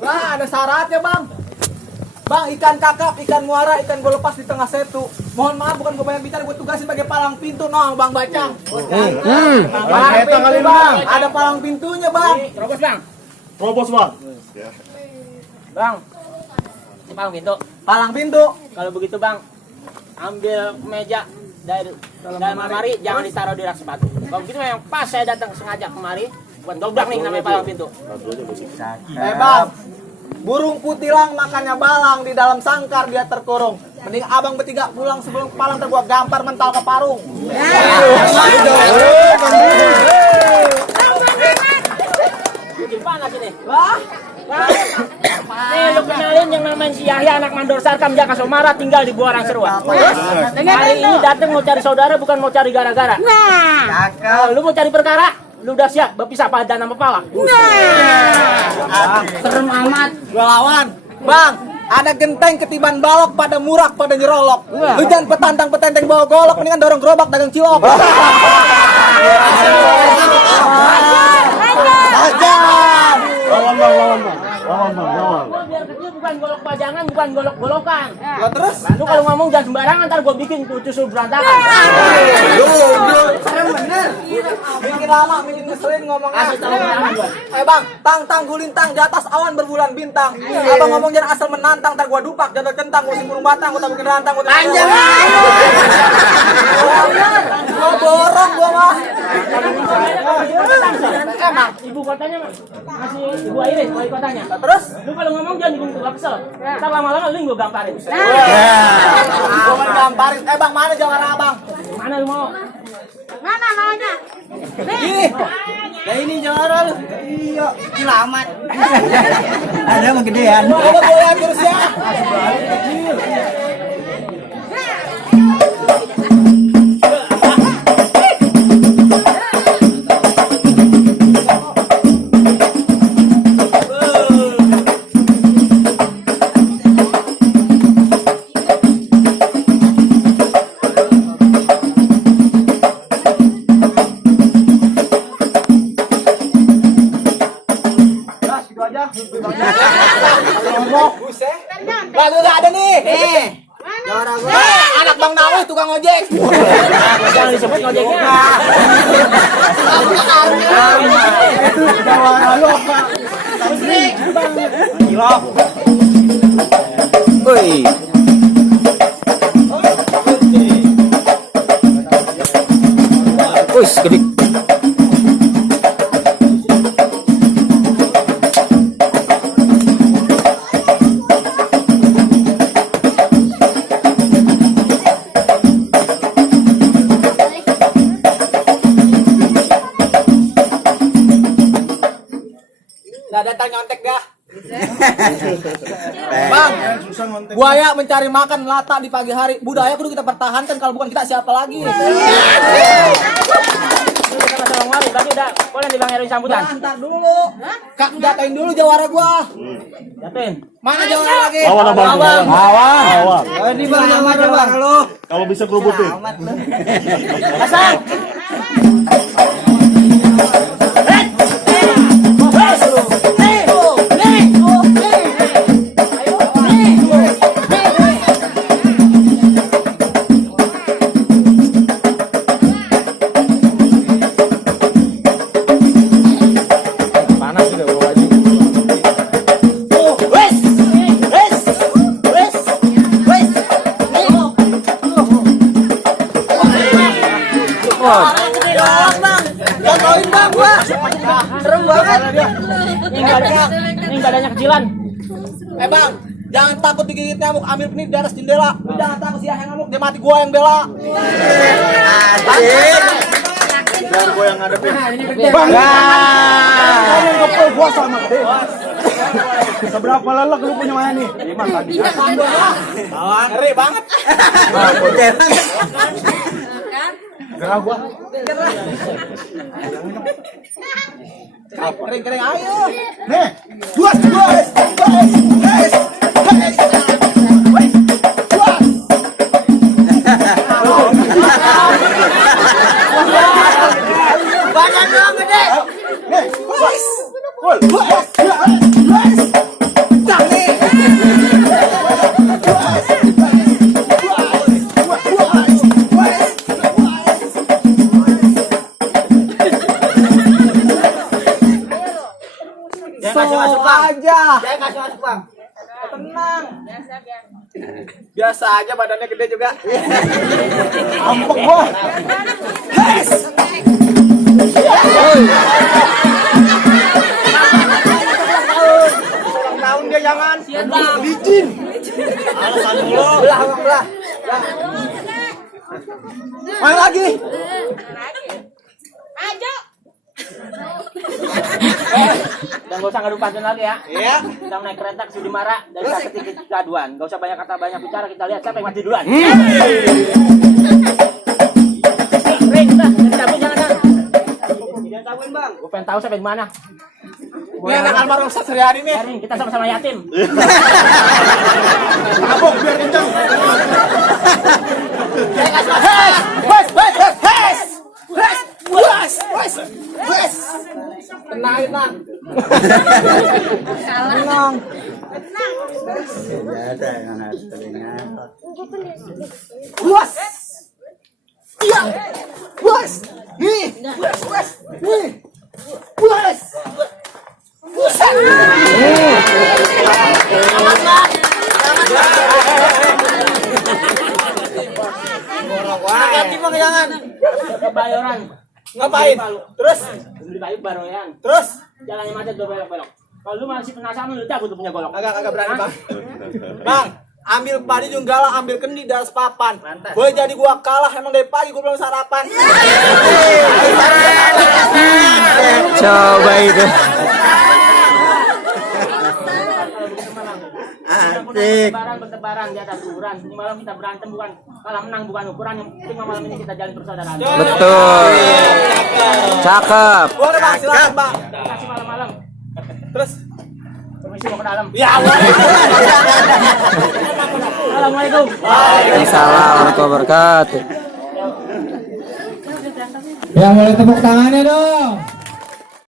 Wah, ada syaratnya bang. Bang, ikan kakap, ikan muara, ikan gue lepas di tengah setu. Mohon maaf, bukan gue banyak bicara, gue tugasin sebagai palang pintu, no, bang Bacang. Palang pintu, bang. Ada palang pintunya, bang. Terobos bang. Terobos bang. Bang. Palang pintu. Palang pintu. Kalau begitu bang, ambil meja dari lemari, jangan ditaruh di rak sepatu. Kalau begitu yang pas saya datang sengaja kemari, bukan dobrak nih namanya palang pintu. Bang, burung kutilang makannya balang, di dalam sangkar dia terkurung. Mending abang bertiga pulang sebelum palang terbuat gampar mental ke parung. Bikin panas ini. Wah, Nih lu kenalin yang namanya si Yahya anak Mandor Sarkam Jaka Somara tinggal di Buarang Seruan. Hari ini datang mau cari saudara bukan mau cari gara-gara. Nah, lu mau cari perkara, lu udah siap berpisah pada nama pala. serem amat. Gua lawan. Bang, ada genteng ketiban balok pada murak pada nyerolok. Lu jangan petantang-petenteng bawa golok, mendingan dorong gerobak dagang cilok. Lawan. Biar kecil bukan golok pajangan, bukan golok-golokan. Lah terus? Lu kalau ngomong jangan sembarangan, ntar gua bikin tuh berantakan. Serem bener. Bikin lama, bikin ngeselin ngomongnya. Kasih tahu berantakan gua. Bang, tang gulintang di atas awan berbulan bintang. Abang ngomong jangan asal menantang, ntar gua dupak, jatuh centang, gua burung batang, gua tak bikin rantang, gua anjir. Gua borong gua mah. Emang ibu kotanya masih ibu Iris, wali kotanya. Terus? Lu kalau ngomong jangan bikin gua kesel. Ntar lama-lama lu gua gamparin. Gua mau gamparin. Bang, mana jawara abang? Mana lu mau? Mana maunya? Ih, nah ini jawara lu. Iya, Selamat. ada yang gedean. Ada bola terus ya. Lalu udah ada nih. Jawara gua. Anak Bang Nawi tukang ojek. Jangan disebut ngojeknya. Jawara lu apa? Gila. Woi. Wih, gede. Datang nyontek dah. Bang, buaya mencari makan melata di pagi hari. Budaya kudu kita pertahankan, kalau bukan kita siapa lagi? Kita masalah wali, berarti udah boleh dibangerin sambutan. Ntar dulu. Kak, datain dulu jawara gua. Jatuhin. Mana jawara lagi? Lawan abang. Lawan. Ini bang jawara lu. Kalau bisa gerubutin. Pasang. Ini badannya kecilan. Bang, jangan takut digigit nyamuk, ambil penit di atas jendela. Lu jangan takut si yang ngamuk, dia mati gua yang bela. Biar gue yang ngadepin. Bang, Kamu ngepel gua sama gede. Seberapa lelak lu punya mana nih? 5 tadi. ngeri banget. Gerah gua. Kering-kering ayo. Nih, Buas. Banyak dong gede. Full. So aja. Saya kasih masuk bang. Tenang. Biasa aja badannya gede juga. Ampek gua. Ulang tahun dia jangan. Licin. Alasan dulu. Belah. Main lagi. Ajo. Dan gak usah ngadu pantun lagi ya. Iya. Kita naik kereta ke Sudimara dari satu titik ke aduan. Gak usah banyak kata banyak bicara, kita lihat siapa yang mati duluan. Ring, kita cabut jangan kan. Jangan cabutin bang. Gue pengen tahu sampai di mana. Ini anak almarhum Ustaz Suryadi nih. Ring, kita sama-sama yatim. Abok biar kencang. Tenang. Luas. Iya. Luas. Nih. Luas. Nih. Luas. Buset. Hati bang jangan. Kebayoran. Ngapain? Terus? Beli kayu baroyan. Terus? Jalannya macet gue belok-belok. Kalau lu masih penasaran lu cabut tuh punya golok. Agak berani bang. Bang, ambil padi junggala, ambil kendi dari papan. Gue jadi gua kalah emang dari pagi gue belum sarapan. Coba itu. Bertebaran di atas kuburan. Ini malam kita berantem bukan kalah menang bukan ukuran, yang penting malam ini kita jalin persaudaraan. Betul. Cakep. Boleh bang, silakan bang. Kasih malam-malam. Terus? Permisi mau ke dalam. Ya Allah. Assalamualaikum. Assalamualaikum warahmatullahi wabarakatuh. Ya boleh tepuk tangannya dong.